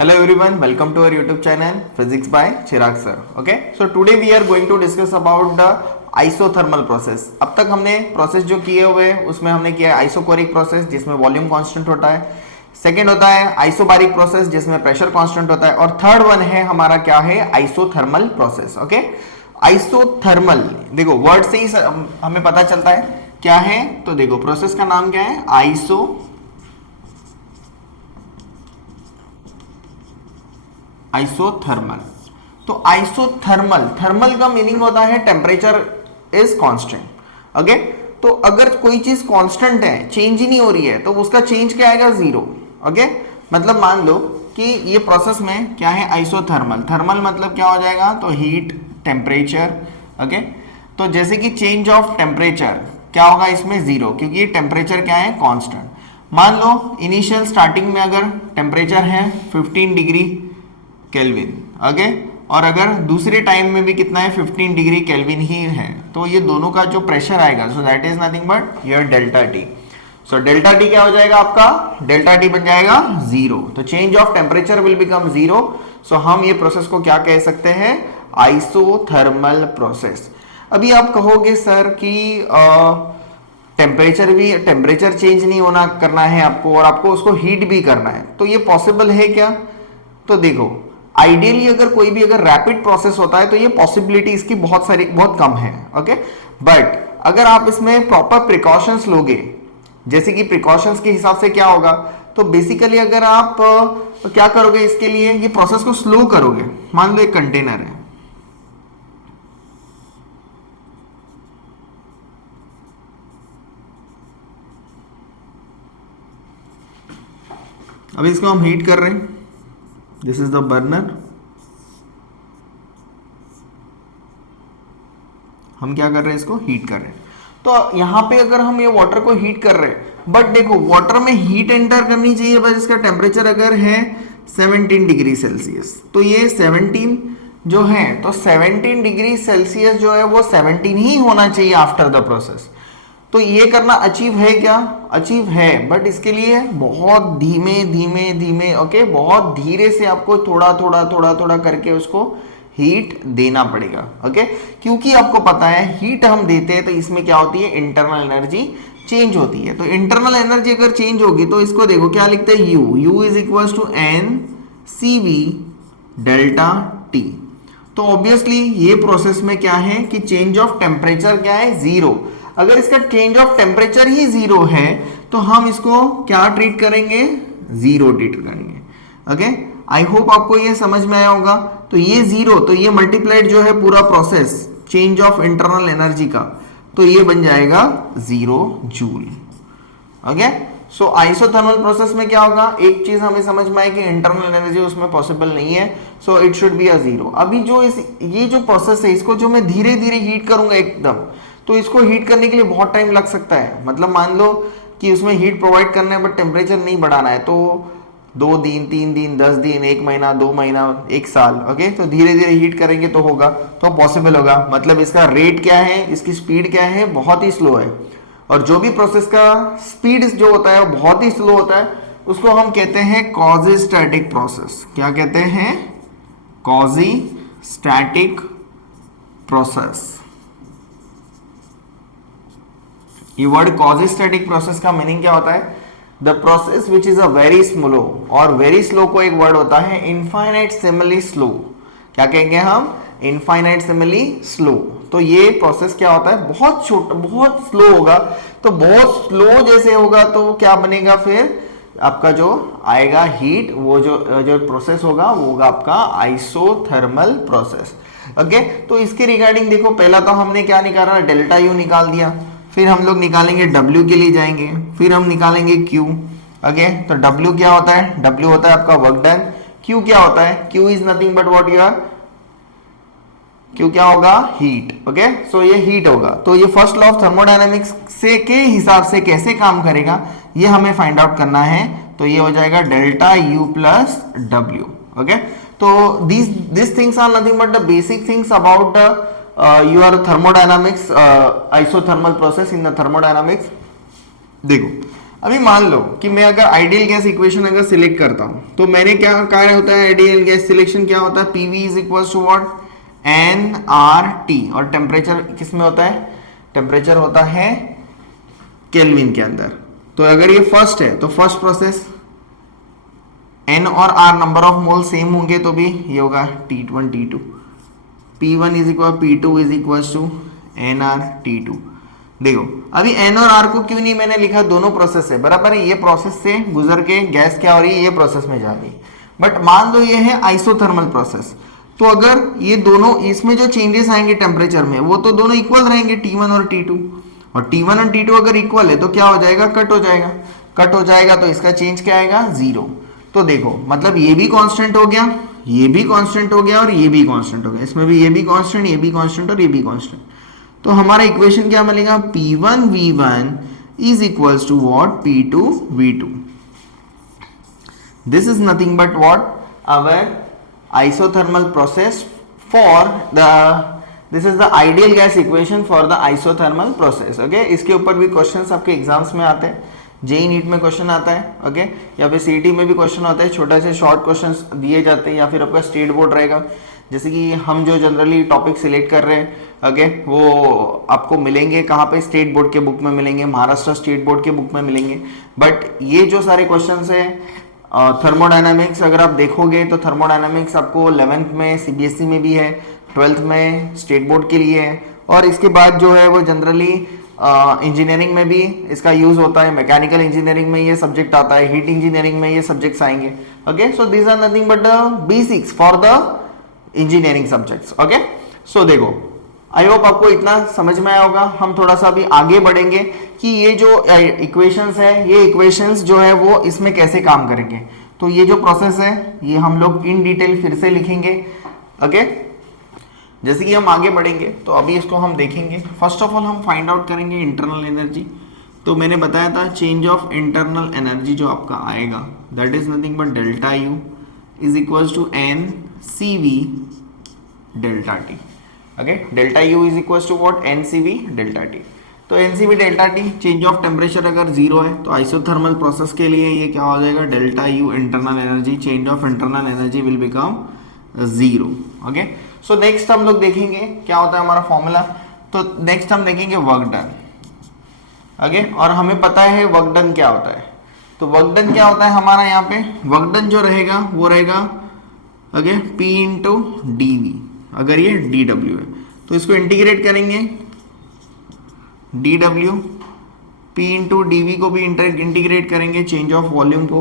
Hello everyone, welcome to our YouTube channel Physics by Chirag sir. Okay, so today we are going to discuss about the isothermal process. अब तक हमने process जो किए हुए उसमें हमने किया आइसोकोरिक प्रोसेस जिसमें वॉल्यूम कांस्टेंट होता है, सेकेंड होता है आइसोबारिक प्रोसेस जिसमें प्रेशर कांस्टेंट होता है, और थर्ड वन है हमारा क्या है आइसोथर्मल प्रोसेस. ओके, आइसोथर्मल देखो वर्ड से ही हमें पता चलता है क्या है. तो देखो प्रोसेस का नाम क्या है, आइसोथर्मल. तो आइसोथर्मल, थर्मल का मीनिंग होता है टेम्परेचर इज कांस्टेंट. ओके, तो अगर कोई चीज कांस्टेंट है, चेंज ही नहीं हो रही है, तो उसका चेंज क्या आएगा, जीरो. ओके, मतलब मान लो कि ये प्रोसेस में क्या है आइसोथर्मल. थर्मल मतलब क्या हो जाएगा, तो हीट, टेम्परेचर. ओके, तो जैसे कि चेंज ऑफ टेम्परेचर क्या होगा इसमें, जीरो, क्योंकि ये टेम्परेचर क्या है, कांस्टेंट. मान लो इनिशियल स्टार्टिंग में अगर टेम्परेचर है 15 डिग्री केल्विन. ओके, और अगर दूसरे टाइम में भी कितना है, 15 डिग्री केल्विन ही है, तो ये दोनों का जो प्रेशर आएगा, so that is nothing but your delta T. So delta T क्या हो जाएगा आपका, डेल्टा टी बन जाएगा जीरो. तो change of temperature will become zero. So हम ये प्रोसेस को क्या कह सकते हैं, आइसोथर्मल प्रोसेस. अभी आप कहोगे सर कि टेम्परेचर चेंज नहीं होना करना है आपको, और आपको उसको हीट भी करना है, तो ये पॉसिबल है क्या. तो देखो आइडियली अगर कोई भी अगर रैपिड प्रोसेस होता है तो ये पॉसिबिलिटी इसकी बहुत कम है. ओके, बट अगर आप इसमें प्रॉपर प्रिकॉशंस लोगे, जैसे कि प्रिकॉशंस के हिसाब से क्या होगा, तो बेसिकली अगर आप क्या करोगे इसके लिए, ये प्रोसेस को स्लो करोगे. मान लो एक कंटेनर है, अभी इसको हम हीट कर रहे हैं. This is the burner. हम क्या कर रहे हैं, इसको हीट कर रहे हैं. तो यहां पे अगर हम ये वाटर को हीट कर रहे हैं, बट देखो वाटर में हीट एंटर करनी चाहिए, बस इसका टेम्परेचर अगर है 17 डिग्री सेल्सियस, तो ये 17 जो है, तो 17 डिग्री सेल्सियस जो है वो 17 ही होना चाहिए आफ्टर द प्रोसेस. तो ये करना अचीव है क्या, अचीव है, बट इसके लिए बहुत धीमे धीमे धीमे, ओके, बहुत धीरे से आपको थोड़ा थोड़ा थोड़ा थोड़ा करके उसको हीट देना पड़ेगा. ओके, क्योंकि आपको पता है हीट हम देते हैं तो इसमें क्या होती है, इंटरनल एनर्जी चेंज होती है. तो इंटरनल एनर्जी अगर चेंज होगी तो इसको देखो क्या लिखते हैं, U is equal to N C V delta T. तो ऑब्वियसली ये प्रोसेस में क्या है कि चेंज ऑफ टेम्परेचर क्या है, जीरो. अगर इसका change of temperature he zero है तो हम इसको क्या ट्रीट करेंगे, जीरो ट्रीट करेंगे. ओके, आई होप आपको ये समझ में आया होगा. तो ये जीरो, तो ये मल्टीप्लाइड जो है पूरा process change of internal energy का, तो ये बन जाएगा 0 जूल. ओके, सो आइसोथर्मल प्रोसेस में क्या होगा, एक चीज हमें समझ में आए कि इंटरनल एनर्जी उसमें पॉसिबल नहीं है, so it should be a zero. अभी जो ये जो प्रोसेस है, इसको जो मैं धीरे धीरे हीट करूंगा एकदम, तो इसको हीट करने के लिए बहुत टाइम लग सकता है. मतलब मान लो कि उसमें हीट प्रोवाइड करना है बट टेम्परेचर नहीं बढ़ाना है, तो 2 दिन, 3 दिन, 10 दिन, 1 महीना, 2 महीना, 1 साल. ओके, तो धीरे धीरे हीट करेंगे तो होगा, तो पॉसिबल होगा. मतलब इसका रेट क्या है, इसकी स्पीड क्या है, बहुत ही स्लो है. और जो भी प्रोसेस का स्पीड जो होता है वो बहुत ही स्लो होता है, उसको हम कहते हैं क्वाज़ी-स्टैटिक प्रोसेस. क्या कहते हैं, क्वाज़ी-स्टैटिक प्रोसेस. ये वर्ड क्वाज़ी-स्टैटिक प्रोसेस का मीनिंग क्या होता है, the process which is a very slow, और वेरी स्लो को एक वर्ड होता है इनफाइनाइटेसिमली स्लो. क्या कहेंगे हम, इनफाइनाइटेसिमली स्लो. तो ये प्रोसेस क्या होता है, बहुत छोटा, बहुत स्लो होगा. तो बहुत स्लो जैसे होगा तो क्या बनेगा, फिर आपका जो आएगा हीट, वो जो प्रोसेस होगा वो होगा आपका आइसोथर्मल प्रोसेस. ओके, तो इसके रिगार्डिंग देखो, पहला तो हमने क्या निकाला, डेल्टा यू निकाल दिया. फिर हम लोग निकालेंगे W के लिए जाएंगे, फिर हम निकालेंगे Q. ओके, तो W क्या होता है, W होता है आपका वर्क डन. Q क्या होता है, Q is nothing but what your, Q क्या होगा, हीट. ओके, सो ये हीट होगा. तो ये फर्स्ट लॉ ऑफ थर्मोडायनेमिक्स से के हिसाब से कैसे काम करेगा ये हमें फाइंड आउट करना है. तो ये हो जाएगा delta U plus W. Okay, तो this things are nothing but the basic things about your thermodynamics, isothermal process in the thermodynamics. देखो अभी मान लो कि मैं अगर आइडियल गैस इक्वेशन अगर सिलेक्ट करता हूं तो मैंने क्या कहा होता है, आइडियल गैस सिलेक्शन क्या होता है, PV is equal to what, n R T, और टेम्परेचर किस में होता है, टेम्परेचर होता है केल्विन के अंदर। तो अगर ये फर्स्ट है तो फर्स्ट प्रोसेस एन और R number of mole same होंगे तो भी ये होगा T1 T2, P1 is equal P2 is equal to n R T2। देखो अभी एन और आर को क्यों नहीं मैंने लिखा, दोनों प्रोसेस है बराबर है, ये प्रोसेस से गुजर के गैस क्या हो रही है, ये प्रोसेस में जा रही है। बट मान लो ये है आइसोथर्मल प्रोसेस, तो अगर ये दोनों इसमें जो चेंजेस आएंगे टेम्परेचर में वो तो दोनों इक्वल रहेंगे T1 और T2, और T1 और T2 अगर इक्वल है तो क्या हो जाएगा, कट हो जाएगा, कट हो जाएगा तो इसका चेंज क्या आएगा, जीरो। तो देखो मतलब ये भी कांस्टेंट हो गया, ये भी कांस्टेंट हो गया और ये भी कांस्टेंट हो गया, इसमें भी ये भी कांस्टेंट, ये भी कांस्टेंट और ये भी कांस्टेंट। तो हमारा इक्वेशन क्या मिलेगा, P1 V1 is equals to what, P2 V2। This is nothing but what, our isothermal process for the, this is the ideal gas equation for the isothermal process। okay? इसके ऊपर भी questions आपके exams में आते हैं, JEE NEET में question आता है, ओके या फिर सीईटी में भी क्वेश्चन आता है, छोटे से शॉर्ट क्वेश्चंस दिए जाते हैं, या फिर आपका स्टेट बोर्ड रहेगा। जैसे कि हम जो जनरली टॉपिक सिलेक्ट कर रहे हैं, ओके वो आपको मिलेंगे कहाँ पे, स्टेट बोर्ड के बुक में मिलेंगे, महाराष्ट्र स्टेट बोर्ड के बुक में मिलेंगे। बट ये जो सारे क्वेश्चंस है थर्मोडायनामिक्स, अगर आप देखोगे तो थर्मोडायनामिक्स आपको 11th में सीबीएसई में भी है, 12th में स्टेट बोर्ड के लिए है, और इसके बाद जो है वो जनरली इंजीनियरिंग में भी इसका यूज होता है, मैकेनिकल इंजीनियरिंग में ये सब्जेक्ट आता है, हीट इंजीनियरिंग में ये सब्जेक्ट्स आएंगे। Okay so these are nothing but the basics for the engineering subjects. Okay so देखो आई होप आपको इतना समझ में आया होगा। हम थोड़ा सा अभी आगे बढ़ेंगे कि ये जो इक्वेशंस है, ये इक्वेशंस जो है वो इसमें कैसे काम करेंगे। तो ये जो प्रोसेस है ये हम लोग इन डिटेल फिर से लिखेंगे। ओके जैसे कि हम आगे बढ़ेंगे तो अभी इसको हम देखेंगे। फर्स्ट ऑफ ऑल हम फाइंड आउट करेंगे इंटरनल एनर्जी। तो मैंने बताया था चेंज ऑफ इंटरनल एनर्जी जो आपका आएगा that is nothing but delta U is equals to N C V delta T. Okay delta U is equals to what, N C V delta T. तो N C V delta T, change of temperature अगर zero है तो isothermal process के लिए ये क्या हो जाएगा, delta U internal energy, change of internal energy will become zero. Okay so next हम लोग देखेंगे क्या होता है हमारा फॉर्मूला। तो नेक्स्ट हम देखेंगे वर्क डन। ओके और हमें पता है वर्क डन क्या होता है। तो वर्क डन क्या होता है हमारा, यहाँ पे वर्क डन जो रहेगा वो रहेगा okay P into d V, अगर ये डी डब्ल्यू है तो इसको इंटीग्रेट करेंगे d W, P into d V को भी इंटीग्रेट करेंगे चेंज ऑफ वॉल्यूम को।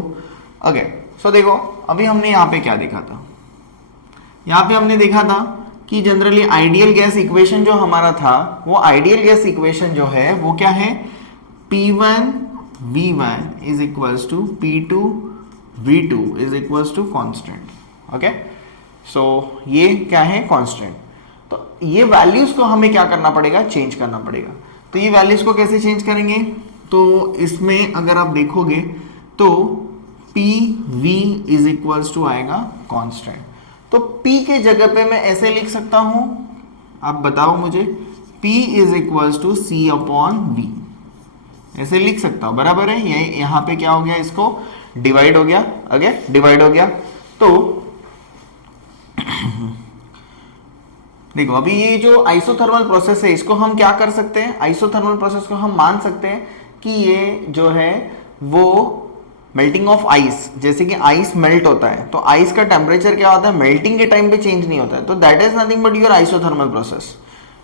ओके सो देखो अभी हमने यहाँ पे क्या देखा था, यहाँ पे हमने देखा था कि जनरली आइडियल गैस इक्वेशन जो हमारा था वो आइडियल गैस इक्वेशन जो है वो क्या है, P1 V1 is equals to P2 V2 is equals to constant. Okay so ये क्या है, कांस्टेंट। तो ये वैल्यूज को हमें क्या करना पड़ेगा, चेंज करना पड़ेगा। तो ये वैल्यूज को कैसे चेंज करेंगे, तो इसमें अगर आप देखोगे तो PV इज इक्वल्स टू आएगा कांस्टेंट। तो P के जगह पे मैं ऐसे लिख सकता हूं, आप बताओ मुझे, P is equals to C upon V, ऐसे लिख सकता हूं बराबर है। ये यहां पे क्या हो गया, इसको डिवाइड हो गया, ओके डिवाइड हो गया। तो देखो अभी ये जो आइसोथर्मल प्रोसेस है इसको हम क्या कर सकते हैं, आइसोथर्मल प्रोसेस को हम मान सकते हैं कि ये जो है वो मेल्टिंग ऑफ आइस, जैसे कि आइस मेल्ट होता है तो आइस का टेम्परेचर क्या होता है, मेल्टिंग के टाइम पे चेंज नहीं होता है, तो that is nothing but your isothermal process.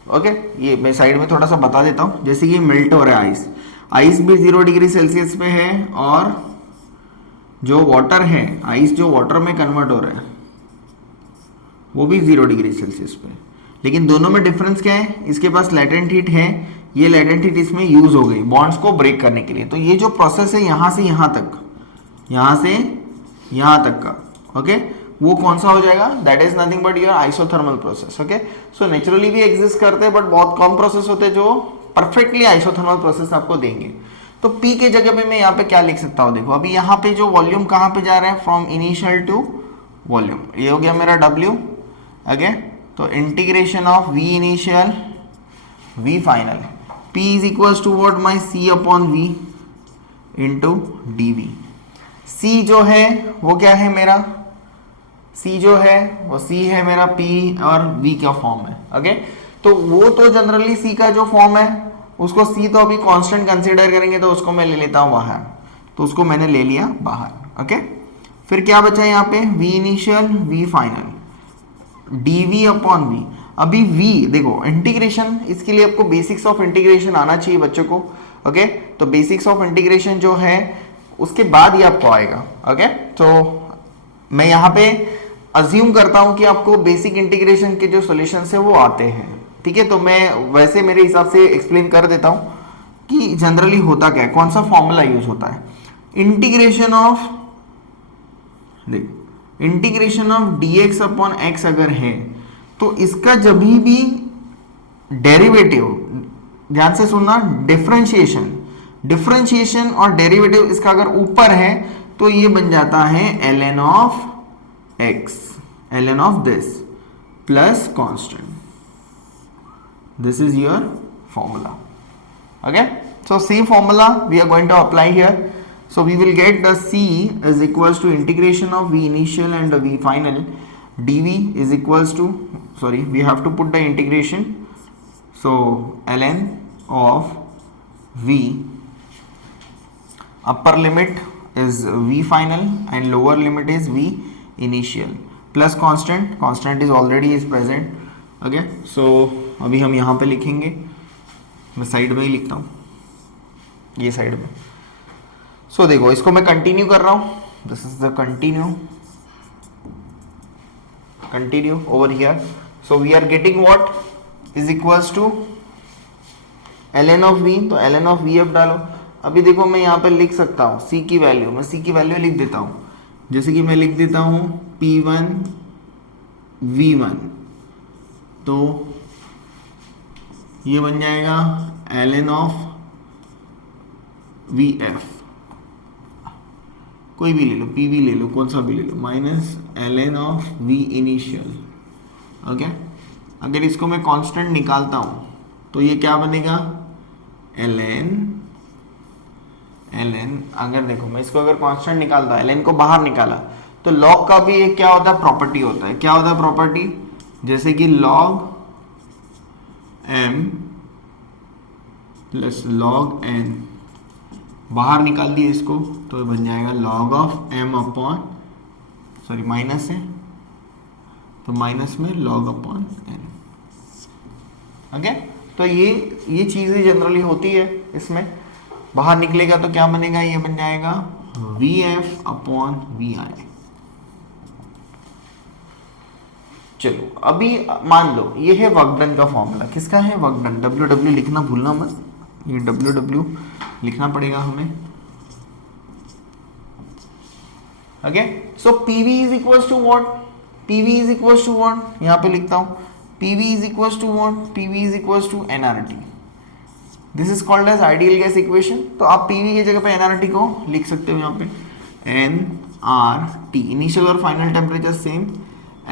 Okay ये मैं साइड में थोड़ा सा बता देता हूं, जैसे कि मेल्ट हो रहा है आइस, आइस भी 0 डिग्री सेल्सियस पे है और जो वाटर है, आइस जो वाटर में कन्वर्ट हो रहा है वो भी 0 डिग्री सेल्सियस पे, लेकिन दोनों में डिफरेंस क्या है, इसके पास लेटेंट हीट है, ये लेटेंट हीट इसमें यूज हो गई बॉन्ड्स को ब्रेक करने के लिए। तो ये जो प्रोसेस है यहां से यहां तक, यहां से यहां तक का, ओके वो कौन सा हो जाएगा, that is nothing but your isothermal process. Okay so naturally भी एग्जिस्ट करते हैं बट बहुत कम प्रोसेस होते हैं जो परफेक्टली आइसोथर्मल प्रोसेस आपको देंगे। तो P के जगह पे मैं यहाँ पे क्या लिख सकता हूँ, देखो अभी यहाँ पे जो वॉल्यूम कहाँ पे जा रहा है, फ्रॉम इनिशियल टू वॉल्यूम, ये हो गया मेरा W। ओके तो integration of V initial V final, P is equals to what, my C upon V into dv। c जो है वो क्या है मेरा, c जो है वो c है मेरा p और v का फॉर्म है। ओके, तो वो तो जनरली c का जो फॉर्म है उसको c तो अभी कांस्टेंट कंसीडर करेंगे तो उसको मैं ले लेता हूं बाहर, तो उसको मैंने ले लिया बाहर। ओके, फिर क्या बचा यहाँ पे, v initial v final dv upon v। अभी v देखो इंटीग्रेशन, इसके लिए आपको बेसिक्स ऑफ इंटीग्रेशन आना चाहिए बच्चों को। ओके, तो बेसिक्स ऑफ इंटीग्रेशन जो है उसके बाद ही आपको आएगा। ओके, तो मैं यहाँ पे अज्यूम करता हूँ कि आपको बेसिक इंटीग्रेशन के जो सॉल्यूशंस है वो आते हैं। ठीक है, तो मैं वैसे मेरे हिसाब से एक्सप्लेन कर देता हूँ कि जनरली होता क्या है, कौन सा फॉर्मूला यूज होता है। इंटीग्रेशन ऑफ, देख integration of dx upon x अगर है तो इसका जब भी डेरिवेटिव, ध्यान से सुनना, डिफरेंशिएशन और डेरिवेटिव इसका अगर ऊपर है तो ये बन जाता है ln of x, ln of this plus constant. This is your formula. Okay, so same formula we are going to apply here. So we will get the c is equals to integration of v initial and v final dv is equals to, sorry, we have to put the integration, so ln of v, upper limit is v final and lower limit is v initial plus constant, constant is already is present. Okay, so अभी हम यहाँ पे लिखेंगे, मैं side में ही लिखता हूँ, ये साइड में। सो देखो इसको मैं कंटिन्यू कर रहा हूँ, this is the continue over here. So we are getting what is equals to ln of v, तो ln ऑफ vf डालो। अभी देखो मैं यहाँ पे लिख सकता हूँ c की वैल्यू, मैं c की वैल्यू लिख देता हूँ, जैसे कि मैं लिख देता हूँ p1 v1, तो ये बन जाएगा ln ऑफ vf, कोई भी ले लो, pv ले लो, कौन सा भी ले लो, minus ln of v initial. Okay, अगर इसको मैं कांस्टेंट निकालता हूं तो ये क्या बनेगा, ln, अगर देखो मैं इसको अगर कांस्टेंट निकालता हूं, ln को बाहर निकाला तो log का भी एक क्या होता है, प्रॉपर्टी होता है। क्या होता है प्रॉपर्टी, जैसे कि log m plus log n, बाहर निकाल दिए इसको तो बन जाएगा log of m upon, sorry minus है तो माइनस में log अपॉन n। ओके, तो ये चीजें जनरली होती है, इसमें बाहर निकलेगा तो क्या बनेगा, ये बन जाएगा vf अपॉन vi। चलो अभी मान लो ये है वर्क डन का फॉर्मूला, किसका है, वर्क डन, ww लिखना भूलना मत, ये ww लिखना पड़ेगा हमें। Okay, so pv is equals to what, pv is equals to what, यहाँ पे लिखता हूँ pv is equals to what, pv is equals to nRT। This is called as ideal gas equation. तो आप pv की जगह पे nRT को लिख सकते हो यहाँ पे, nRT इनिशियल और final temperature same,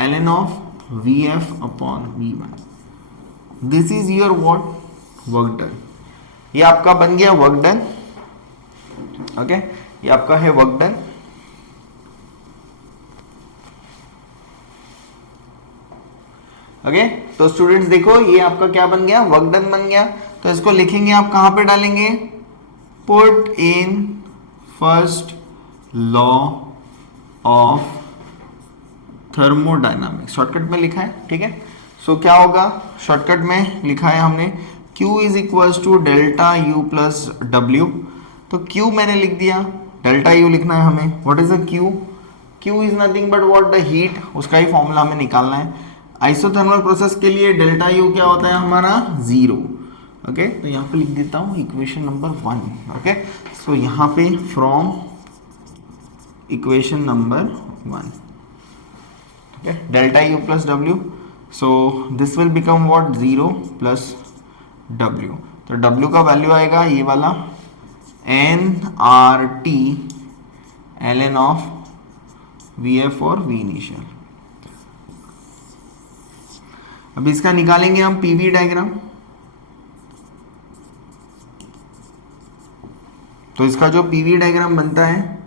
ln of vf upon v1। This is your what, work done. ये आपका बन गया वर्क डन। ओके, ये आपका है वर्क डन। ओके, तो स्टूडेंट्स देखो ये आपका क्या बन गया, वर्क डन बन गया। तो इसको लिखेंगे आप कहां पे डालेंगे, put in first law of thermodynamics, shortcut में लिखा है। ठीक है, सो क्या होगा, शॉर्टकट में लिखा है हमने Q is equals to delta U plus W. तो Q मैंने लिख दिया, डेल्टा यू लिखना है हमें। What is a Q, Q is nothing but what, the heat, उसका ही फॉर्मूला हमें निकालना है। आइसोथर्मल प्रोसेस के लिए डेल्टा यू क्या होता है हमारा, 0। ओके, तो यहाँ पे लिख देता हूँ इक्वेशन नंबर 1। ओके, सो यहाँ पे from equation number 1, okay, delta u plus w, so this will become what, 0 plus w। तो w का वैल्यू आएगा ये वाला nRT ln ऑफ vf और v इनिशियल। अभी इसका निकालेंगे हम pv डायग्राम। तो इसका जो पीवी डायग्राम बनता है,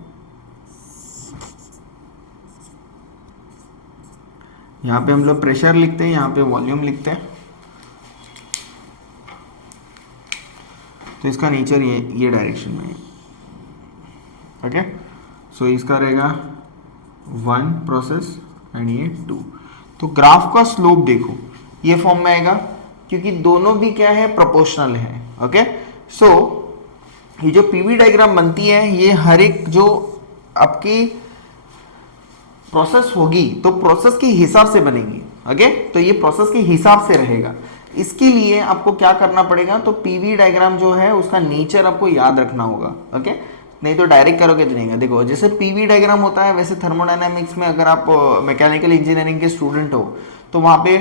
यहाँ पे हम लोग प्रेशर लिखते हैं, यहाँ पे वॉल्यूम लिखते हैं। तो इसका नेचर ये डायरेक्शन में है। ओके, सो इसका रहेगा 1 प्रोसेस एंड ये 2। तो ग्राफ का स्लोप देखो ये फॉर्म में आएगा, क्योंकि दोनों भी क्या है, प्रोपोर्शनल है। ओके, सो ये जो पीवी डायग्राम बनती है, ये हर एक जो आपकी प्रोसेस होगी तो प्रोसेस के हिसाब से बनेगी। ओके, तो ये प्रोसेस के हिसाब से रहेगा। इसके लिए आपको क्या करना पड़ेगा, तो पीवी डायग्राम जो है उसका नेचर आपको याद रखना होगा। ओके, नहीं तो डायरेक्ट करोगे तो नहीं। देखो जैसे पीवी डायग्राम होता है, वैसे थर्मोडायनामिक्स में अगर आप मैकेनिकल इंजीनियरिंग के स्टूडेंट हो तो वहाँ पे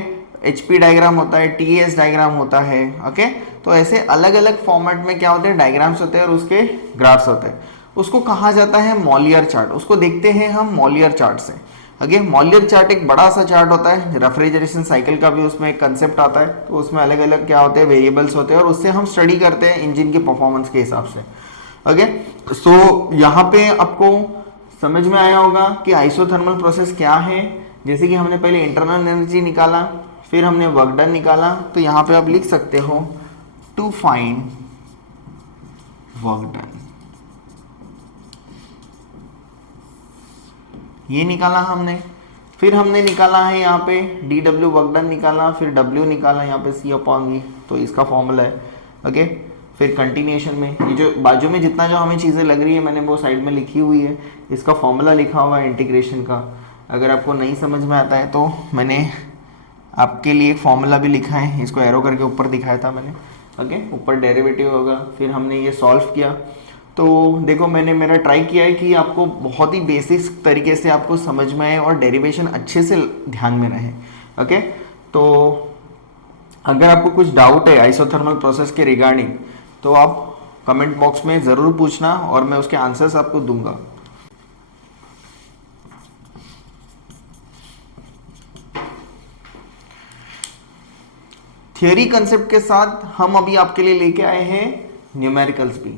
एचपी डायग्राम होता है, टीएस डायग्राम होता है। ओके, तो ऐसे अलग अलग फॉर्मेट में क्या होते हैं, डायग्राम्स होते हैं और उसके ग्राफ्स होते हैं। उसको कहा जाता है मॉलियर चार्ट। उसको देखते हैं हम मॉलियर चार्ट से। अगे मॉलियर चार्ट एक बड़ा सा चार्ट होता है, रेफ्रिजरेशन साइकिल का भी उसमें एक कंसेप्ट आता है। तो उसमें अलग अलग क्या होते हैं, वेरिएबल्स होते हैं, और उससे हम स्टडी करते हैं इंजन की परफॉर्मेंस के हिसाब से। ओके, सो यहाँ पे आपको समझ में आया होगा कि आइसोथर्मल प्रोसेस क्या है। जैसे कि हमने पहले इंटरनल एनर्जी निकाला, फिर हमने वर्क डन निकाला। तो यहाँ पे आप लिख सकते हो टू फाइंड वर्क डन, ये निकाला हमने। फिर हमने निकाला है यहाँ पे dw वर्क डन निकाला, फिर w निकाला यहाँ पे c/v, तो इसका फॉर्मूला है। ओके, फिर कंटिन्यूएशन में ये जो बाजू में जितना जो हमें चीज़ें लग रही है मैंने वो साइड में लिखी हुई है, इसका फॉर्मूला लिखा हुआ है इंटीग्रेशन का। अगर आपको नहीं समझ में आता है तो मैंने आपके लिए एक फॉर्मूला भी लिखा है, इसको एरो करके ऊपर दिखाया था मैंने। ओके, ऊपर डेरिवेटिव होगा, फिर हमने ये सॉल्व किया। तो देखो मैंने मेरा ट्राई किया है कि आपको बहुत ही बेसिक तरीके से आपको समझ में आए और डेरिवेशन अच्छे से ध्यान में रहे। ओके, तो अगर आपको कुछ डाउट है आइसोथर्मल प्रोसेस के रिगार्डिंग तो आप कमेंट बॉक्स में ज़रूर पूछना और मैं उसके आंसर्स आपको दूंगा। थियोरी कंसेप्ट के साथ हम अभी आपके लिए लेके आए हैं न्यूमेरिकल्स भी,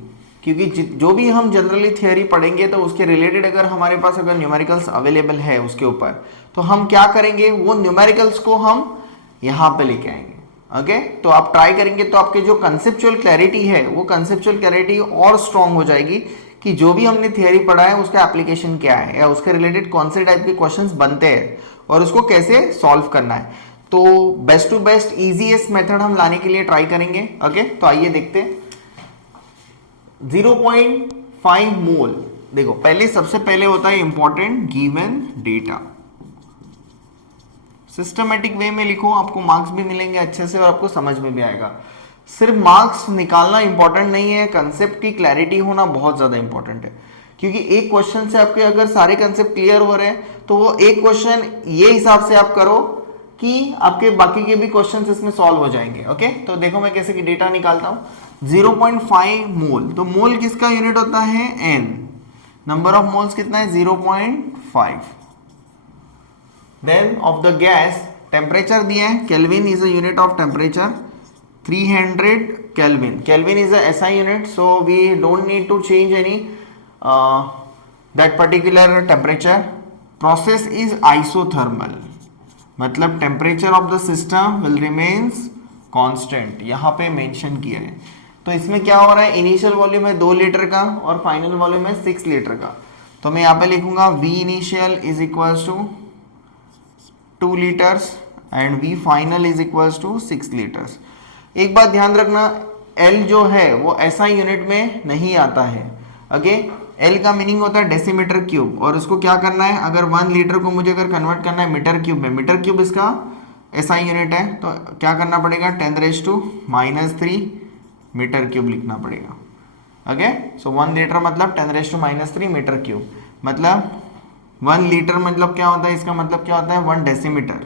क्योंकि जो भी हम जनरली थियोरी पढ़ेंगे तो उसके रिलेटेड अगर हमारे पास अगर न्यूमेरिकल्स अवेलेबल है उसके ऊपर, तो हम क्या करेंगे, वो न्यूमेरिकल्स को हम यहाँ पे लेके आएंगे। ओके, तो आप ट्राई करेंगे तो आपके जो कंसेप्चुअल क्लैरिटी है वो कंसेप्चुअल क्लैरिटी और स्ट्रांग हो जाएगी कि जो भी हमने थियोरी पढ़ा है उसका एप्लीकेशन क्या है या उसके रिलेटेड कौन से टाइप के क्वेश्चंस बनते हैं और उसको कैसे सॉल्व करना है। तो best to best easiest method हम लाने के लिए ट्राई करेंगे। ओके, तो आइए देखते हैं। 0.5 मोल, देखो पहले सबसे पहले होता है important given data. Systematic way में लिखो, आपको मार्क्स भी मिलेंगे अच्छे से और आपको समझ में भी आएगा। सिर्फ मार्क्स निकालना इंपॉर्टेंट नहीं है, कंसेप्ट की क्लैरिटी होना बहुत ज्यादा इंपॉर्टेंट है। क्योंकि एक क्वेश्चन से आपके अगर सारे कंसेप्ट क्लियर हो रहे हैं तो वो एक क्वेश्चन ये हिसाब से आप करो कि आपके बाकी के भी क्वेश्चंस इसमें सॉल्व हो जाएंगे। ओके, तो देखो मैं कैसे कि डेटा निकालता हूं। 0.5 मोल, तो मोल किसका यूनिट होता है, n। नंबर ऑफ मोल्स कितना है, 0.5। Then of the gas temperature दिया है, kelvin is a unit of temperature, 300 kelvin. Kelvin is a SI unit, so we don't need to change any that particular temperature. Process is isothermal, मतलब temperature of the system will remains constant, यहाँ पे mention किया है। तो इसमें क्या हो रहा है, इनिशियल वॉल्यूम है 2 लीटर का और फाइनल वॉल्यूम है 6 लीटर का। तो मैं यहाँ पे लिखूंगा V initial is equals to 2 litres and V final is equals to 6 litres. एक बात ध्यान रखना, L जो है वो SI यूनिट में नहीं आता है। ओके, L का मीनिंग होता है डेसीमीटर क्यूब, और उसको क्या करना है, अगर 1 लीटर को मुझे अगर कन्वर्ट करना है मीटर क्यूब में, मीटर क्यूब इसका SI यूनिट है, तो क्या करना पड़ेगा, 10⁻³ मीटर क्यूब लिखना पड़ेगा। ओके, सो 1 लीटर मतलब 10⁻³ मीटर क्यूब, मतलब 1 लीटर मतलब क्या होता है, इसका मतलब क्या होता है 1 डेसीमीटर।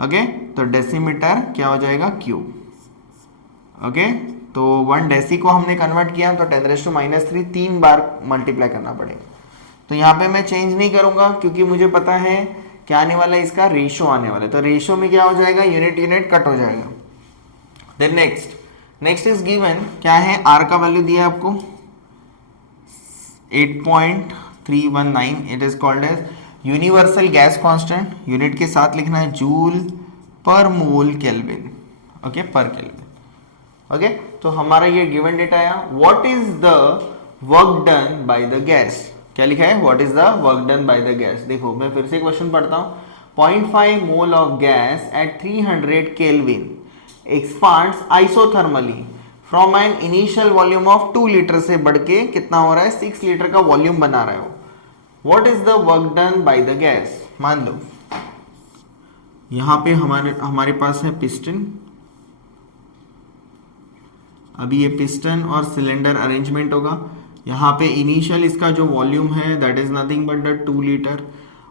ओके, तो डेसीमीटर क्या हो जाएगा, क्यूब। ओके, तो 1 डेसी को हमने कन्वर्ट किया तो 10⁻³ 3 बार मल्टीप्लाई करना पड़ेगा। तो यहाँ पे मैं चेंज नहीं करूंगा क्योंकि मुझे पता है क्या आने वाला है, इसका रेशो आने वाला है। तो रेशो में क्या हो जाएगा, यूनिट कट हो जाएगा। देन नेक्स्ट इज गिवन, क्या है, आर का वैल्यू दिया है आपको 8.319, it is called as universal gas constant. Unit के साथ लिखना है joule per mole kelvin, okay, per kelvin. Okay, तो हमारा ये गिवन डेटा आया। What is the work done by the gas, क्या लिखा है, what is the work done by the gas. देखो मैं फिर से क्वेश्चन पढ़ता हूं। 0.5 mole of gas at 300 kelvin expands isothermally from an initial volume of 2 litre से बढ़ के कितना हो रहा है, 6 लीटर का वॉल्यूम बना रहे हो। What is the work done by the gas. मान लो यहां पे हमारे पास है पिस्टन। अभी ये पिस्टन और सिलेंडर अरेंजमेंट होगा। यहाँ पे इनिशियल इसका जो वॉल्यूम है that is nothing but the 2 litre,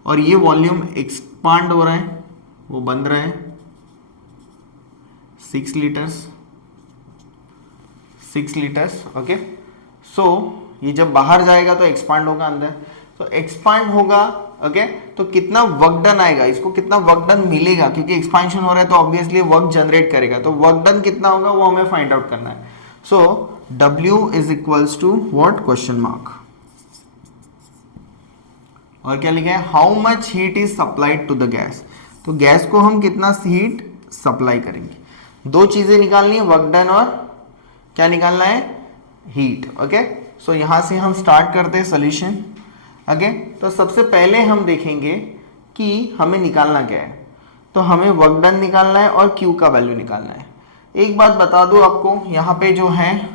और ये वॉल्यूम एक्सपांड हो रहा है, वो बन रहा है 6 लीटर्स, ओके। सो ये जब बाहर जाएगा तो एक्सपांड होगा अंदर, तो एक्सपांड होगा, ओके। तो कितना वर्क डन आएगा, इसको कितना वर्क डन मिलेगा, क्योंकि एक्सपांशन हो रहा है तो ऑब्वियसली वर्क जनरेट करेगा, तो वर्क डन कितना होगा वो हमें फाइंड आउट करना है। सो W is equals to what, question mark, और क्या लिखा है, how much heat is supplied to the gas. तो गैस को हम कितना हीट सप्लाई करेंगे, दो चीजें निकालनी है, वर्क डन और क्या निकालना है, हीट, ओके। सो यहां से हम स्टार्ट करते हैं सोल्यूशन, ओके। तो सबसे पहले हम देखेंगे कि हमें निकालना क्या है, तो हमें वर्क डन निकालना है और Q का वैल्यू निकालना है। एक बात बता दूं आपको, यहाँ पे जो है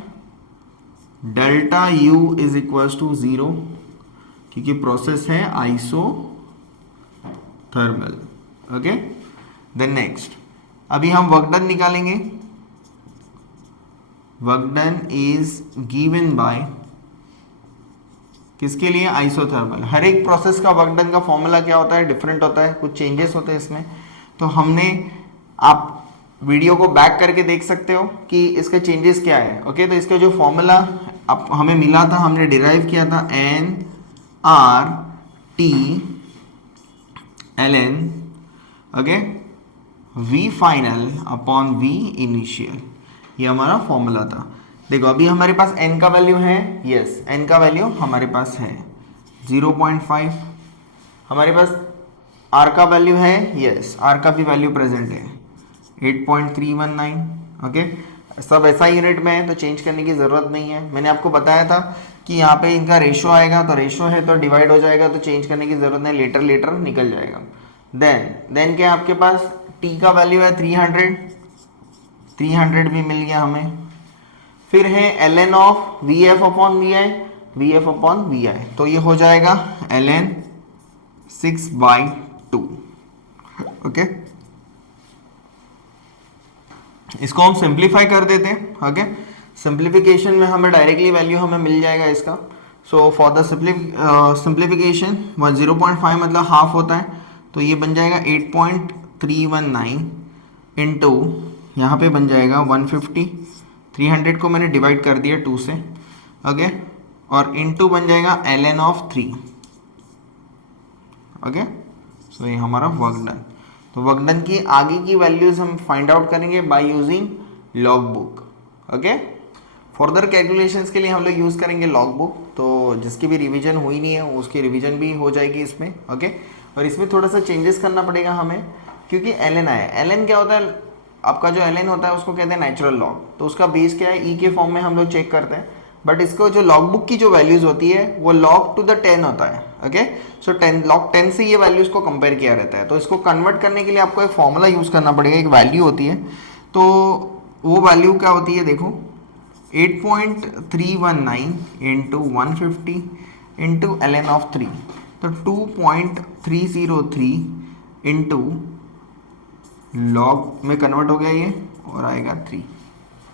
delta U is equals to 0, क्योंकि प्रोसेस है आइसोथर्मल, ओके। देन नेक्स्ट, अभी हम वर्क डन निकालेंगे। Work done is given by किसके लिए, आइसोथर्मल। हर एक प्रोसेस का वर्क डन का फॉर्मूला क्या होता है, डिफरेंट होता है, कुछ चेंजेस होते हैं इसमें। तो हमने, आप वीडियो को बैक करके देख सकते हो कि इसके चेंजेस क्या है, ओके। तो इसका जो फॉर्मूला अब हमें मिला था, हमने डिराइव किया था NRTLN, okay, V final upon V initial, ये हमारा फॉर्मूला था। देखो अभी हमारे पास n का वैल्यू है, यस n का वैल्यू हमारे पास है 0.5, हमारे पास r का वैल्यू है, यस r का भी वैल्यू प्रेजेंट है 8.319, ओके। सब ऐसा यूनिट में है तो चेंज करने की ज़रूरत नहीं है। मैंने आपको बताया था कि यहाँ पे इनका रेशो आएगा, तो रेशो है तो डिवाइड हो जाएगा, तो चेंज करने की ज़रूरत नहीं, लेटर निकल जाएगा। देन क्या आपके पास t का वैल्यू है 300 भी मिल गया हमें। फिर है ln of VF upon VI, तो ये हो जाएगा ln 6/2, ओके। इसको हम सिंप्लीफाई कर देते हैं, ओके। सिंप्लीफिकेशन में हमें डायरेक्टली वैल्यू हमें मिल जाएगा इसका। सो फॉर द सिंप्लीफिकेशन 0.5 मतलब हाफ होता है, तो ये बन जाएगा 8.319 इंटू यहाँ पे बन जाएगा 150, 300 को मैंने डिवाइड कर दिया 2 से, ओके, और इंटू बन जाएगा ln ऑफ 3, ओके। सो ये हमारा वर्क डन। तो वर्क डन की आगे की वैल्यूज हम फाइंड आउट करेंगे by using log book, okay. Further calculations के लिए हम लोग यूज़ करेंगे लॉग बुक, तो जिसकी भी रिवीजन हुई नहीं है उसकी रिवीजन भी हो जाएगी इसमें, ओके। और इसमें थोड़ा सा चेंजेस करना पड़ेगा हमें, क्योंकि ln आया। ln क्या होता है, आपका जो ln होता है उसको कहते हैं नेचुरल लॉग, तो उसका बेस क्या है, e के फॉर्म में हम लोग चेक करते हैं, बट इसको जो लॉग बुक की जो वैल्यूज होती है वो log टू द 10 होता है, ओके। सो log 10 से ये वैल्यूज को कंपेयर किया रहता है, तो इसको कन्वर्ट करने के लिए आपको एक फॉर्मूला यूज करना पड़ेगा, एक वैल्यू होती है, तो वो वैल्यू क्या होती है, देखो 8.319 इंटू 150 इंटू ln ऑफ 3, तो 2.303 इंटू लॉग में कन्वर्ट हो गया ये, और आएगा 3,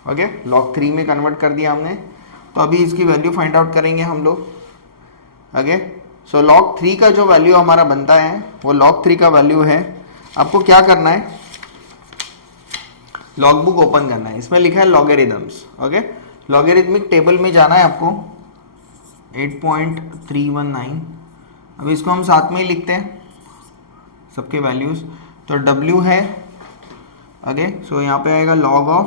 ओके। log 3 में कन्वर्ट कर दिया हमने, तो अभी इसकी वैल्यू फाइंड आउट करेंगे हम लोग, ओके। सो log 3 का जो वैल्यू हमारा बनता है वो log 3 का वैल्यू है, आपको क्या करना है, लॉग बुक ओपन करना है, इसमें लिखा है लॉगरिथम्स, ओके। लॉगरिथमिक टेबल में जाना है आपको 8.319, अब इसको हम साथ में ही लिखते हैं सबके वैल्यूज, तो W है, ओके। सो यहाँ पे आएगा log of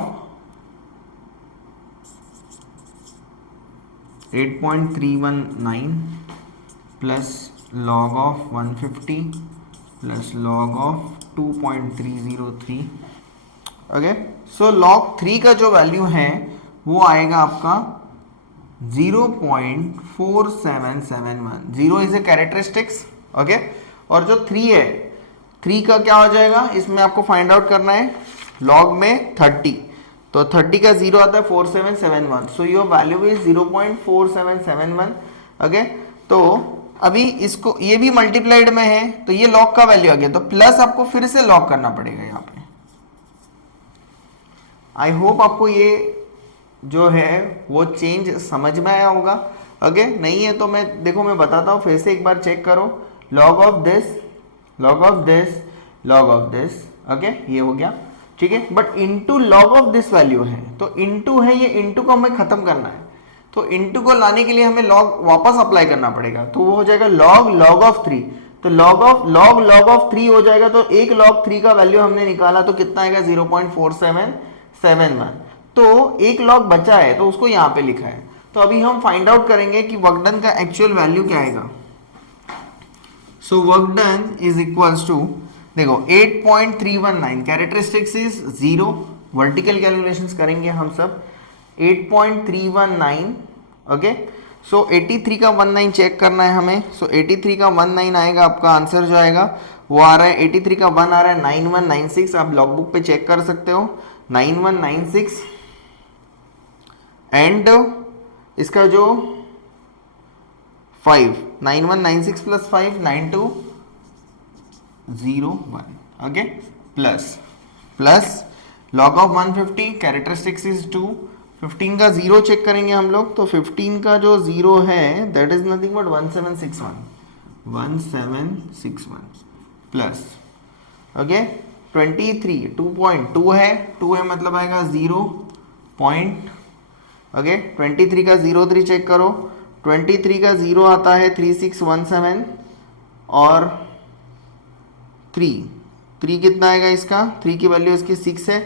8.319 plus log of 150 plus log of 2.303। Okay, so log 3 का जो वैल्यू है वो आएगा आपका 0.4771। 0 इज ए कैरेक्टरिस्टिक्स। ओके, और जो 3 है, 3 का क्या हो जाएगा, इसमें आपको फाइंड आउट करना है log में 30, तो 30 का 0 आता है 4771, so your value is 0.4771। Okay, तो अभी इसको ये भी मल्टीप्लाइड में है तो ये log का वैल्यू आ गया, तो प्लस आपको फिर से log करना पड़ेगा यहाँ पे। आई होप आपको ये जो है वो चेंज समझ में आया होगा। ओके, नहीं है तो मैं देखो मैं बताता हूँ, फिर से एक बार चेक करो। log of this, log of this, log of this. Okay, ये हो गया, ठीक है, but into log of this value है, तो इनटू है, ये इनटू को हमें खत्म करना है, तो इनटू को लाने के लिए हमें log वापस अप्लाई करना पड़ेगा, तो वो हो जाएगा log ऑफ 3, तो log ऑफ 3 हो जाएगा, तो एक log 3 का वैल्यू हमने निकाला तो कितना आएगा 0.4771, तो एक log बचा है तो उसको यहाँ पे लिखा है। तो अभी हम फाइंड आउट करेंगे कि वर्क डन का एक्चुअल वैल्यू क्या आएगा। So work done is equals to, देखो 8.319, कैरेक्टरिस्टिक्स इज 0, वर्टिकल कैलकुलेशंस करेंगे हम सब, 8.319। ओके, सो 83 का 19 चेक करना है हमें, सो 83 का 19 आएगा, आपका आंसर जो आएगा वो आ रहा है 83 का 1 आ रहा है 9196, आप लॉग बुक पे चेक कर सकते हो 9196, एंड इसका जो 5 9196 plus 5 9201। Okay, plus log of 150, characteristics is 2, 15 का 0 चेक करेंगे हम लोग, तो 15 का जो 0 है that is nothing but 1761 plus, okay, 23 2.2 है, 2 है मतलब आएगा 0 पॉइंट। ओके, 23 का 03 चेक करो, 23 का 0 आता है 3617, और 3 कितना आएगा इसका, 3 की वैल्यू इसकी 6 है,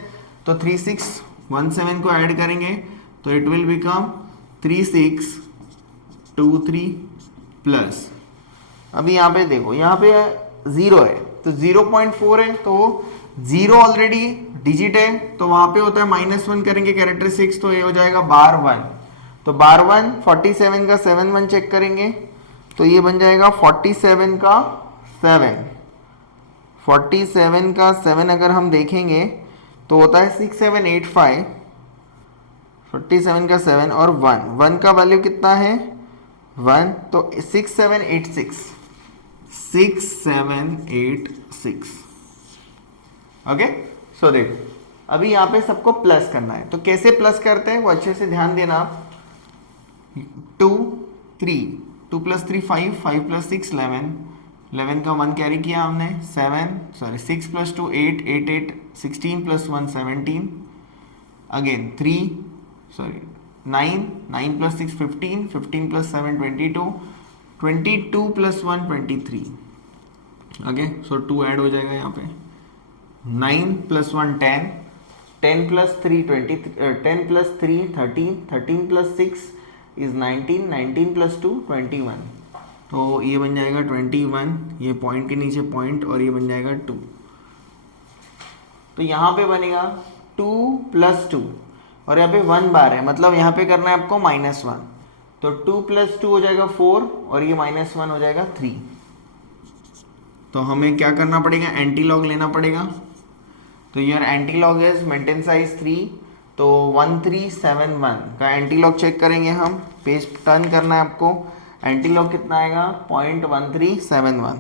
तो 3617 को ऐड करेंगे तो इट विल बिकम 3623 प्लस, अभी यहाँ पे देखो यहाँ पे 0 है तो 0.4 है, तो 0 ऑलरेडी डिजिट है, तो वहां पे होता है -1 करेंगे कैरेक्टरिस्टिक्स, तो ये हो जाएगा बार 1, तो बार 1 47 का 7 1 चेक करेंगे तो ये बन जाएगा 47 का 7 अगर हम देखेंगे तो होता है 6785, 47 का 7 और 1 का वैल्यू कितना है 1, तो 6786। ओके, सो देखो अभी यहाँ पे सबको प्लस करना है, तो कैसे प्लस करते हैं वो अच्छे से ध्यान देना आप। 2 प्लस 3 5, 5 प्लस 6 11 का 1 कैरी किया हमने, 6 plus 2 8, 16 plus 1 17, again 9 plus 6 15 plus 7 22 plus 1 23। Okay, so 2 add हो जाएगा यहाँ पे, 9 plus 1 10 plus 3 13 plus 6 is 19 plus 2 21, तो ये बन जाएगा 21, ये पॉइंट के नीचे पॉइंट, और ये बन जाएगा 2, तो यहाँ पे बनेगा 2 प्लस 2, और यहाँ पे 1 बार है मतलब यहाँ पे करना है आपको -1, तो 2 प्लस 2 हो जाएगा 4, और ये -1 हो जाएगा 3, तो हमें क्या करना पड़ेगा, एंटी लॉग लेना पड़ेगा, तो your anti log is maintain size 3, तो 1371 का एंटी लॉग चेक करेंगे हम, पेज टर्न करना है आपको, एंटी लॉग कितना आएगा 0.1371,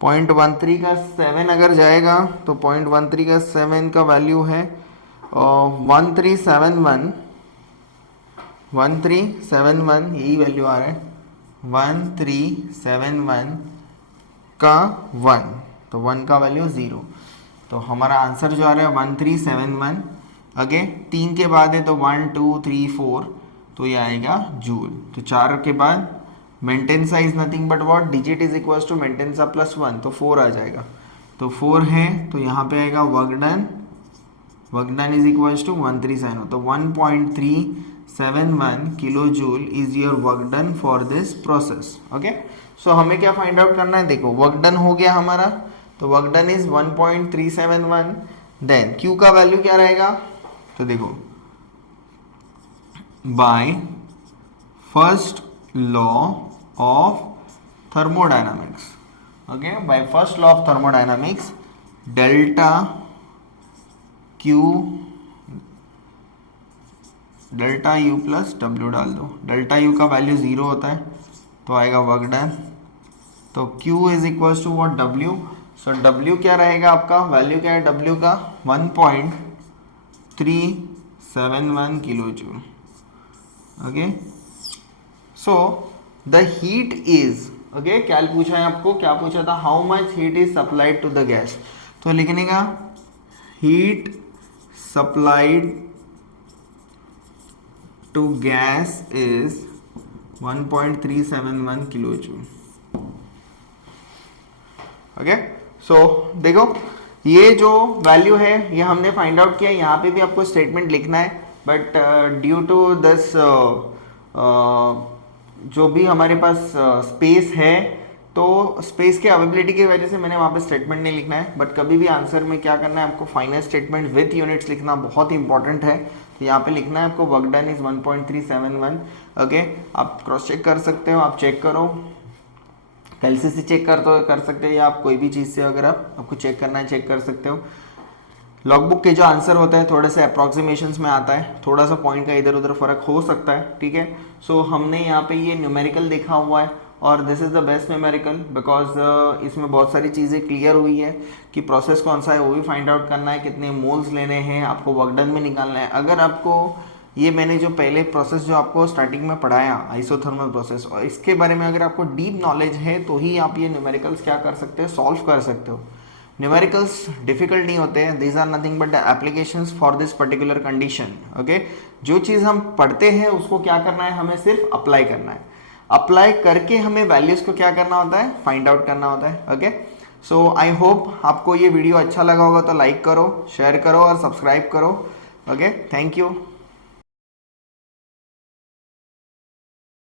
0.13 का 7 अगर जाएगा तो 0.13 का 7 का वैल्यू है 1371, यही वैल्यू आ रहा है 1371 का 1, तो 1 का वैल्यू 0, तो हमारा आंसर जो आ रहा है 1371। अगे 3 के बाद है तो 1 2 3 4, तो ये आएगा जूल, तो 4 के बाद mantissa's nothing but what, digit is equal to mantissa plus 1, तो 4 आ जाएगा, तो 4 है तो यहाँ पे आएगा work done is equal to 137, तो 1.3 0.371 kilo joule is your work done for this process. Okay, so हमें क्या फाइंड आउट करना है, देखो वर्क डन हो गया हमारा, तो work done is 1.371। Then Q का वैल्यू क्या रहेगा, तो देखो by first law of thermodynamics, okay, by first law of thermodynamics delta Q delta U plus W डाल दो, डेल्टा यू का वैल्यू 0 होता है तो आएगा वर्क डन, तो Q is equal to what W, so W क्या रहेगा आपका, वैल्यू क्या है W का 1.371 kilo joule. Okay, so the heat is, okay, क्या पूछा है आपको, क्या पूछा था, how much heat is supplied to the gas, तो लिखने का heat supplied to gas is 1.371 kilo joule. Okay, so देखो ये जो वैल्यू है ये हमने फाइंड आउट किया, यहाँ पे भी आपको स्टेटमेंट लिखना है, बट ड्यू टू दिस जो भी हमारे पास स्पेस है, तो स्पेस के अवेबिलिटी की वजह से मैंने वहाँ पे स्टेटमेंट नहीं लिखना है, बट कभी भी आंसर में क्या करना है आपको, फाइनल स्टेटमेंट विथ यूनिट्स लिखना बहुत इंपॉर्टेंट है, तो यहाँ पे लिखना है आपको वर्क डन इज 1.371। ओके, आप क्रॉस चेक कर सकते हो, आप चेक करो, कैलसी चेक कर सकते हो, या आप कोई भी चीज़ से अगर आपको चेक करना है चेक कर सकते हो। लॉगबुक के जो आंसर होते हैं थोड़े से अप्रॉक्सीमेशंस में आता है, थोड़ा सा पॉइंट का इधर उधर फर्क हो सकता है, ठीक है। सो हमने यहाँ पे ये न्यूमेरिकल देखा हुआ है और this is the best numerical because इसमें बहुत सारी चीज़ें क्लियर हुई है कि प्रोसेस कौन सा है वो भी फाइंड आउट करना है, कितने मोल्स लेने हैं, आपको वर्क डन में निकालना है। अगर आपको ये मैंने जो पहले प्रोसेस जो आपको स्टार्टिंग में पढ़ाया आइसोथर्मल प्रोसेस, और इसके बारे में अगर आपको डीप नॉलेज है तो ही आप ये न्यूमेरिकल्स क्या कर सकते हो, सॉल्व कर सकते हो। न्यूमेरिकल्स डिफिकल्ट नहीं होते हैं, these are nothing but the applications for this particular condition. Okay, जो चीज़ हम पढ़ते हैं उसको क्या करना है, हमें सिर्फ अप्लाई करना है, अप्लाई करके हमें वैल्यूज़ को क्या करना होता है, फाइंड आउट करना होता है। ओके, सो आई होप आपको ये वीडियो अच्छा लगा होगा, तो लाइक करो, शेयर करो और सब्सक्राइब करो। Okay, thank you.